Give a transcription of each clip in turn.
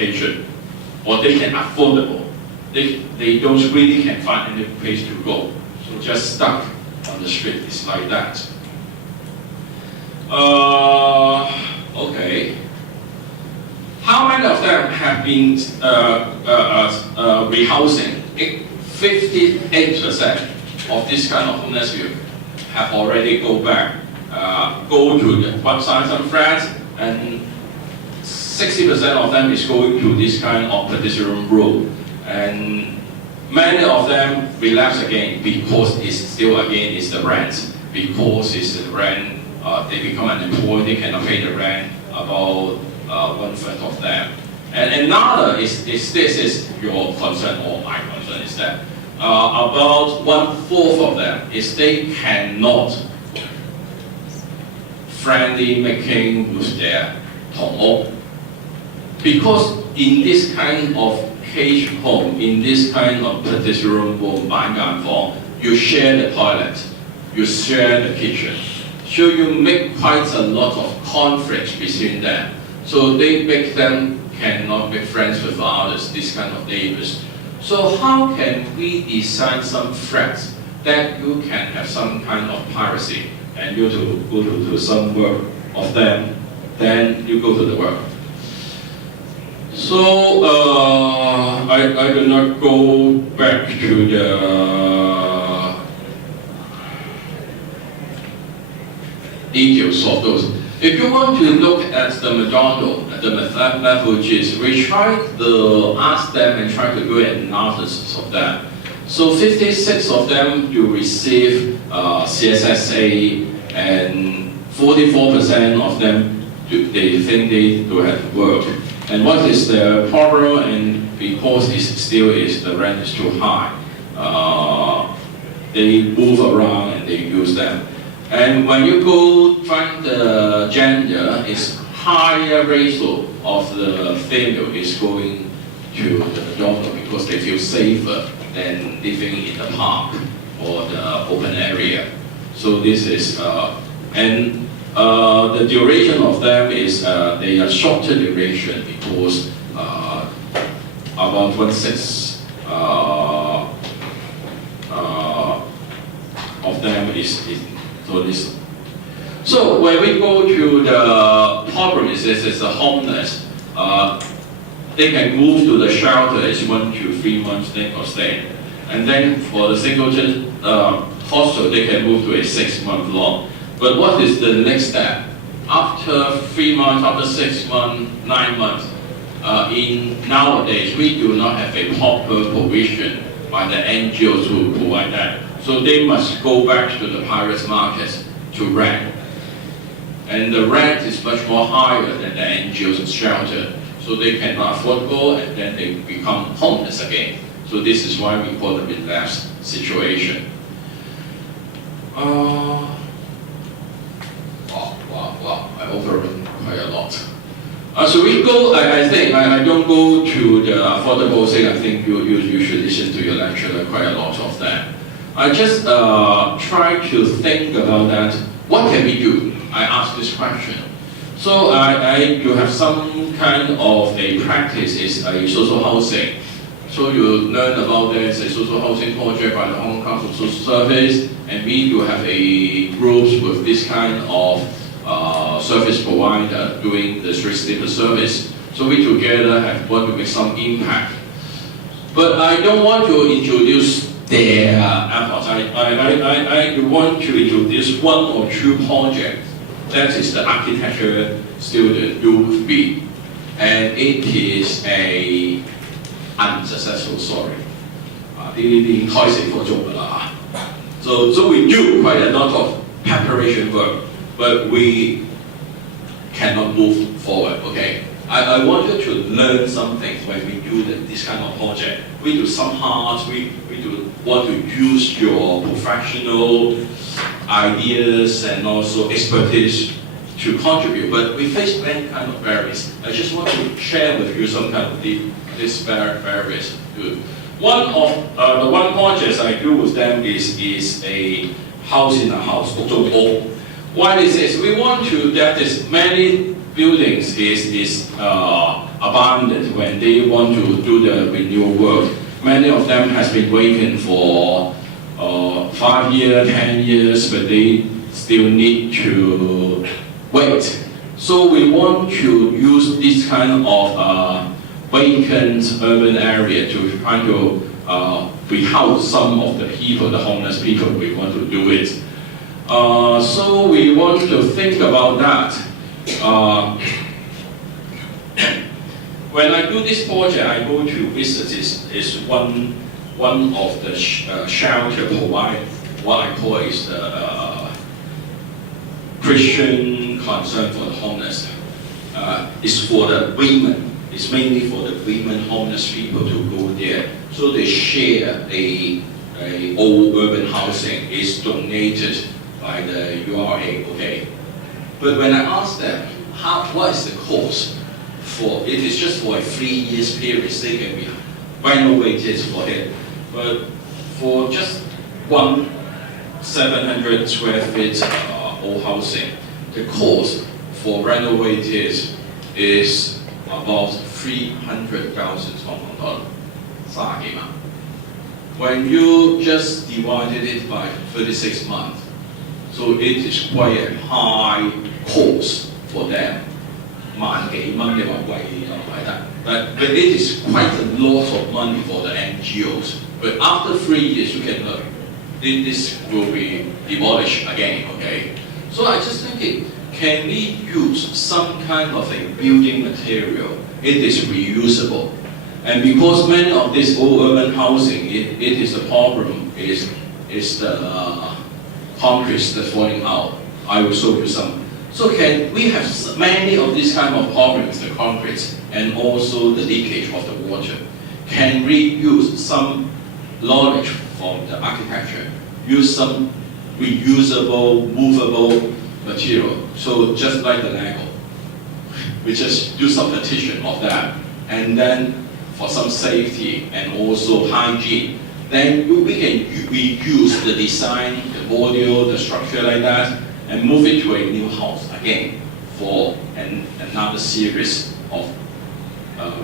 accommodation, or they can affordable. They don't really can find any place to go. So just stuck on the street. It's like that. Okay. How many of them have been rehousing? 58% of this kind of homeless people have already go to the one-size flats, and 60% of them is going to this kind of pedestrian road, and many of them relapse again because it's still again is the rent. Because it's the rent, they become unemployed, they cannot pay the rent. About 1/3 of them, and another is this is your concern or my concern is that about 1/4 of them is they cannot friendly making with their 同屋, because in this kind of cage home, in this kind of pedestrian room, 板間房, you share the toilet, you share the kitchen, so you make quite a lot of conflict between them. So they make them cannot make friends with others, this kind of neighbors. So how can we design some threats that you can have some kind of privacy and you to go to some work of them, then you go to the work. So I do not go back to the details of those. If you want to look at the methodologies, we try to ask them and try to do an analysis of that. So 56 of them you receive CSSA, and 44% of them they think they do have work. And what is the problem? And because it still is the rent is too high, they move around and they use them. And when you go find the gender, it's higher ratio of the female is going to the donor because they feel safer than living in the park or the open area. So this is, the duration of them is they are shorter duration because about 1/6 of them is so this. So when we go to the problem is this is the homeless. They can move to the shelter is 1 to 3 months they can stay, and then for the singleton hostel they can move to a 6-month long. But what is the next step? After 3 months, after 6 months, 9 months, in nowadays we do not have a proper provision by the NGOs who provide that. So they must go back to the private market to rent. And the rent is much more higher than the NGOs shelter. So they cannot afford to go and then they become homeless again. So this is why we call the relapse situation. Wow, I overrun quite a lot. So we go, I think, I don't go to the affordable thing. I think you should listen to your lecturer quite a lot of that. I just try to think about that. What can we do? I ask this question. So you have some kind of a practice is a social housing. So you learn about there's a social housing project by the Hong Kong Social Service, and we do have a groups with this kind of service provider doing the street sleeper service. So we together want to make some impact. But I don't want to introduce their efforts. I want to introduce 1 or 2 projects. That is the architecture student do with me. And it is a unsuccessful story. So we do quite a lot of preparation work, but we cannot move forward, okay? I want you to learn something when we do this kind of project. We do some hard, we want to use your professional ideas and also expertise to contribute, but we face many kind of barriers. I just want to share with you some kind of these barriers. One of the one project I do with them is a house in a house. Why this is we want to that is many buildings is abandoned when they want to do the renewal work. Many of them has been vacant for 5 years, 10 years, but they still need to wait. So we want to use this kind of vacant urban area to try to rehouse some of the people, the homeless people. We want to do it. So we want to think about that. When I do this project, I go to visit is one of the shelter provide what I call is the Christian concern for the homeless. It's for the women. It's mainly for the women homeless people to go there. So they share a old urban housing. It's donated by the URA. Okay. But when I ask them what is the cost for it, is just for a 3 years period. They can be renovated for it. But for just one 700 square feet old housing, the cost for renovated is about 300,000 Hong Kong dollar. When you just divided it by 36 months, so it is quite a high cost for them. But it is quite a lot of money for the NGOs. But after 3 years, you cannot. This will be demolished again. Okay. So I just thinking, can we use some kind of a building material? It is reusable, and because many of this old urban housing, it is the problem is the concrete that's falling out. I will show you some. So can we have many of these kind of problems, the concrete and also the leakage of the water? Can we use some knowledge from the architecture, use some reusable, movable material? So just like the Lego, we just do some partition of that, and then for some safety and also hygiene, then we can reuse the design, the module, the structure like that, and move it to a new house again for another series of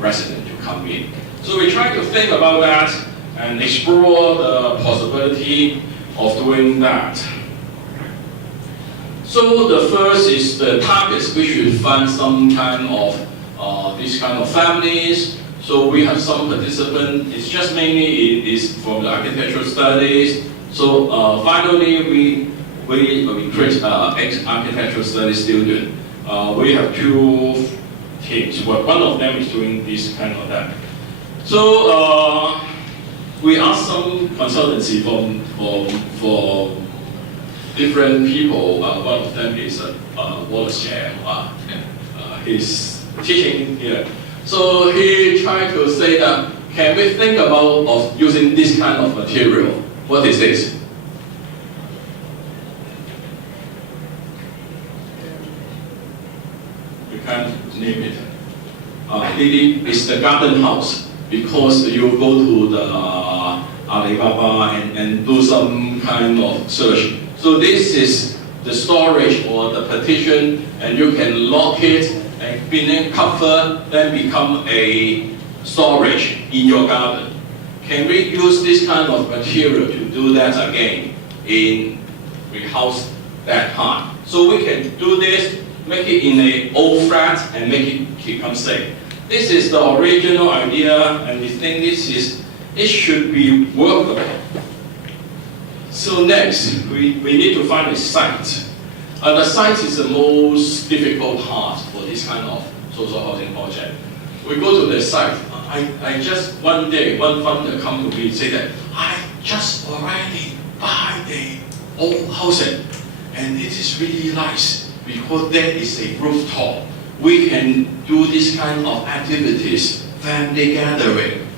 residents to come in. So we try to think about that and explore the possibility of doing that. So the first is the targets. We should find some kind of this kind of families. So we have some participants. It's just mainly it is from the architectural studies. So finally we create ex-architectural studies student. We have 2 teams. One of them is doing this kind of that. So we asked some consultancy for different people. One of them is Wallace Chair. He's teaching here. So he tried to say that, can we think about of using this kind of material? What is this? You can't name it. It is the garden house, because you go to the Alibaba and do some kind of search. So this is the storage or the partition, and you can lock it and then cover, then become a storage in your garden. Can we use this kind of material to do that again in rehouse that part? So we can do this, make it in an old flat and make it become safe. This is the original idea, and we think it should be workable. So next, we need to find a site. The site is the most difficult part for this kind of social housing project. We go to the site. I just one day, one funder come to me and say that, I just already buy the old housing, and it is really nice because there is a rooftop. We can do this kind of activities, family gathering,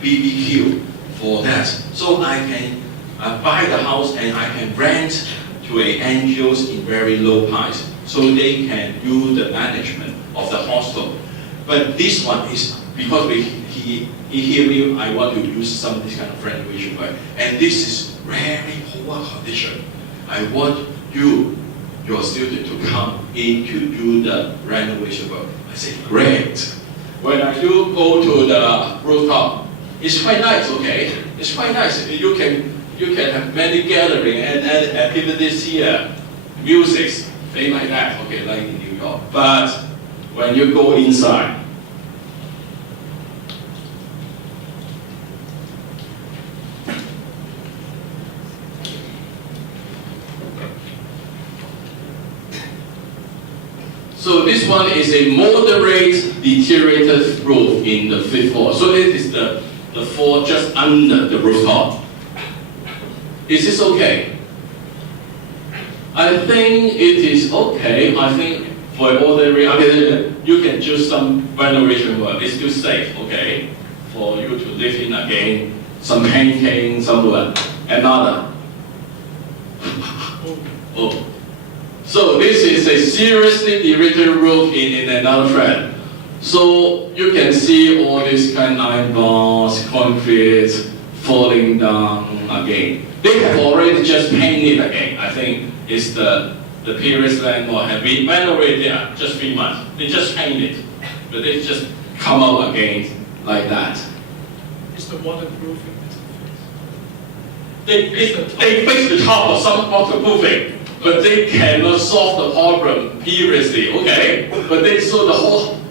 BBQ for that. So I can buy the house and I can rent to NGOs in very low price, so they can do the management of the hostel. But this one is because he hear me, I want to use some this kind of renovation work, and this is very poor condition. I want your student to come in to do the renovation work. I say, great. when I do go to the rooftop, it's quite nice, okay? It's quite nice. You can have many gathering and activities here, music, things like that, okay, like in New York. But when you go inside, so this one is a moderate deteriorated roof in the 5th floor. So it is the floor just under the rooftop. Is this okay? I think it is okay. I think for ordinary, I mean, you can do some renovation work. It's still safe, okay? For you to live in again, some painting, some another. Oh. So this is a seriously deteriorated roof in another flat. So you can see all these kind of iron bars, concrete falling down again. They have already just painted again. I think it's the previous landlord have been renovated just 3 months. They just painted, but they just come out again like that. It's the waterproofing. They fix the top of some waterproofing. But they cannot solve the problem previously, okay? But they sold the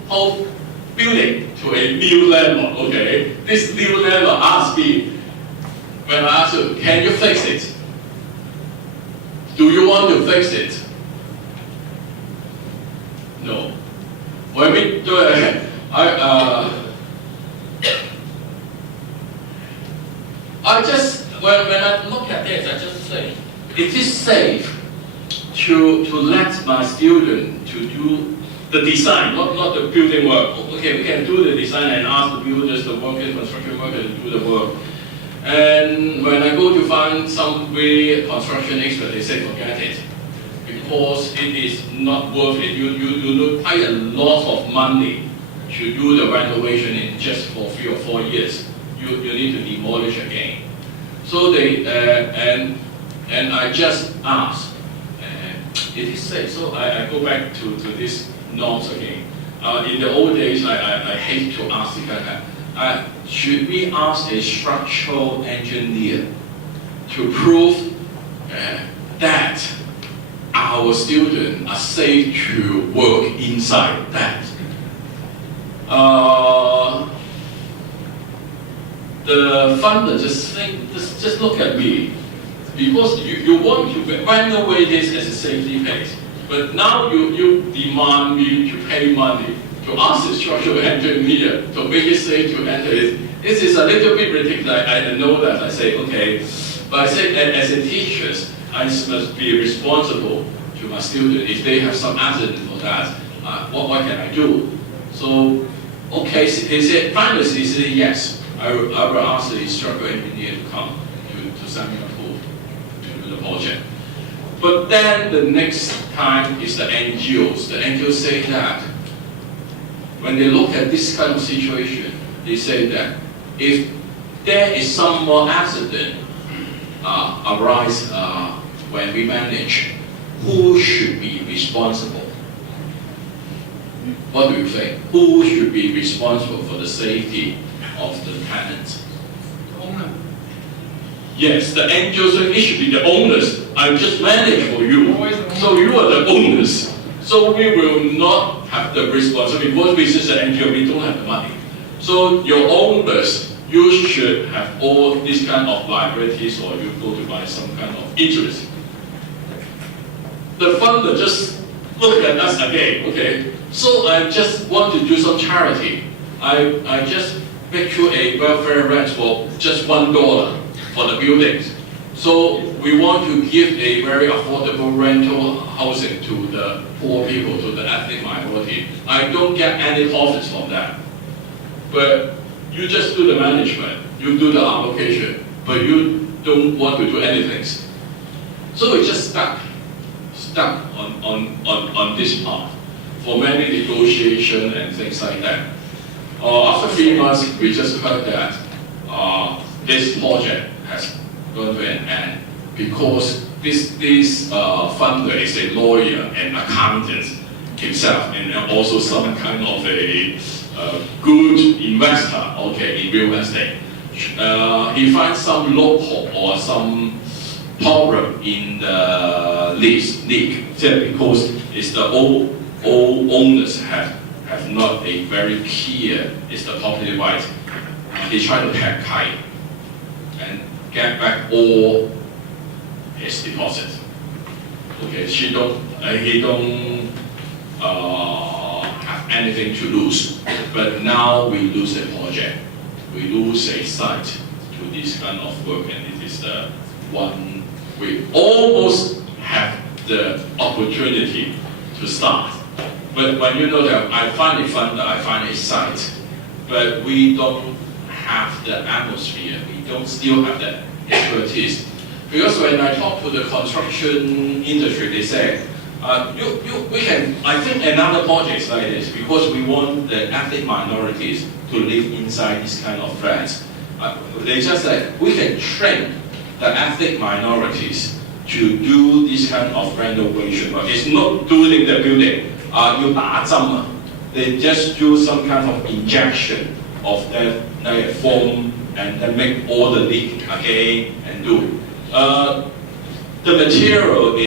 whole building to a new landlord, okay? This new landlord asked me, when I asked him, can you fix it? Do you want to fix it? No. When we do it, when I look at this, I just say, it is safe to let my student to do the design, not the building work. Okay, we can do the design and ask the builders, the workers, construction workers to do the work. And when I go to find some really construction expert, they say forget it, because it is not worth it. You need quite a lot of money to do the renovation in just for 3 or 4 years. You need to demolish again. So they and I just asked. It is safe. So I go back to this norms again. In the old days, I hate to ask the guy, should we ask a structural engineer to prove that our students are safe to work inside that? The funder just look at me. Because you want to renovate this as a safety place, but now you demand me to pay money to ask the structural engineer to make it safe to enter it. This is a little bit ridiculous. I know that. I say, okay. But I say, as a teacher, I must be responsible to my students. If they have some accident for that, what can I do? So, okay, he said, finally, he said, yes. I will ask the structural engineer to come to send me the project. But then the next time is the NGOs. The NGOs say that when they look at this kind of situation, they say that if there is some more accident arise when we manage, who should be responsible? What do you think? Who should be responsible for the safety of the tenants? The owner. Yes, the NGOs say it should be the owners. I just manage for you. So you are the owners. So we will not have the responsibility. Because we just an NGO, we don't have the money. So your owners, you should have all these kind of liabilities, or you go to buy some kind of interest. The funder just look at us again, okay? So I just want to do some charity. I just make you a welfare rent for just $1 for the buildings. So we want to give a very affordable rental housing to the poor people, to the ethnic minority. I don't get any profits from that. But you just do the management, you do the allocation, but you don't want to do anything. So it's just stuck on this part for many negotiation and things like that. After 3 months, we just heard that this project has gone to an end because this funder is a lawyer and accountant himself, and also some kind of a good investor, okay, in real estate. He finds some loophole or some problem in the lease, because it's the old owners have not a very clear is the property right. He tried to take kite and get back all his deposit. Okay, he don't have anything to lose. But now we lose a project, we lose a site to this kind of work, and it is the one we almost have the opportunity to start. But when you know that I find a funder, I find a site, but we don't have the atmosphere, we don't still have the expertise. Because when I talk to the construction industry, they say, we can, I think another project like this, because we want the ethnic minorities to live inside this kind of flats. They just said, we can train the ethnic minorities to do this kind of renovation, but it's not doing the building. You 打針啊, they just do some kind of injection of that foam and then make all the leak again and do it. The material